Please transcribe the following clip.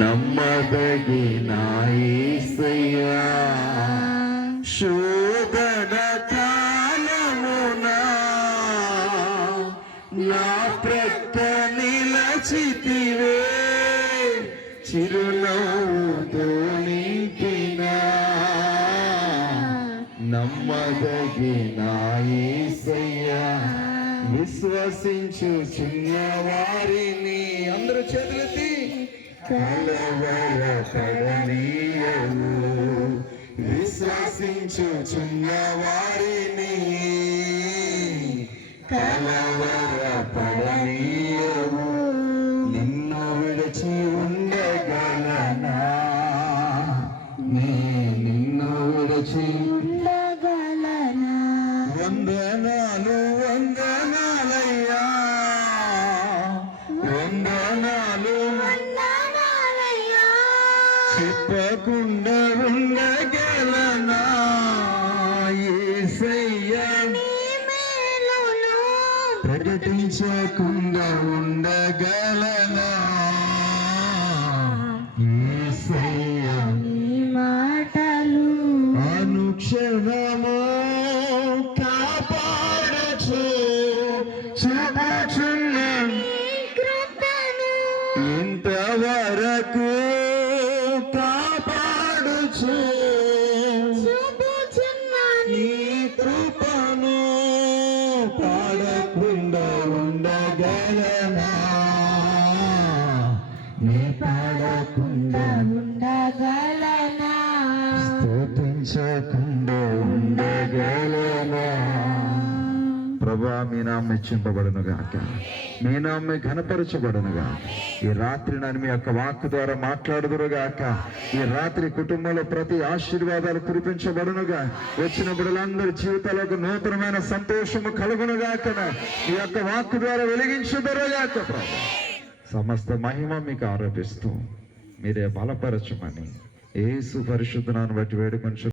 నమ్మదగిన యేసయ్యా శోధన కాలమునా నా ప్రక్క నిలచితివే చిరునవ్వుతో నింపినా నమ్మదగిన యేసయ్యా విశ్వసించు చిన్నవారిని అందరూ చేతులెత్తి కలవరపడనీయవు విశ్వసించు చిన్నవారిని కలవరపడనీయవు నిన్ను విడిచి ఉండగలనా నిన్ను విడిచి ఉండగలనా వందనాలు వందనాలయ్యా వందనాలు వందనాలయ్యా చెప్పకుండా ఉండగలనా యేసయ్యా నీ మేలును ప్రకటించకుండా ఉండగలనా యేసయ్యా నీ మాటలు అనుక్షణము కాపాడచు చూపుచున్న ఇంతవరకు కాపాడుచు చూపుచున్న నీ కృపను పాడకుండా ఉండగలనా నీ పాడకుండా ఉండగలనా స్తుతించకుండా ఉండగలనా ప్రభువా మీ నామం హెచ్చింపబడును గాక మీ నామం ఘనపరచబడును గాక ఈ రాత్రి నన్ను మీ యొక్క వాక్కు ద్వారా మాట్లాడుదురు గాక ఈ రాత్రి కుటుంబంలో ప్రతి ఆశీర్వాదాలు కురిపించబడునుగా వచ్చిన బిడ్డలందరి జీవితాలకు నూతనమైన సంతోషము కలుగును గాక ఈ యొక్క వాక్కు ద్వారా వెలిగించుదురు గాక ప్రభు సమస్త మహిమ మీకు ఆరోపిస్తూ మీరే బలపరచమని యేసు పరిశుద్ధ నామమున బట్టి వేడుకొంచు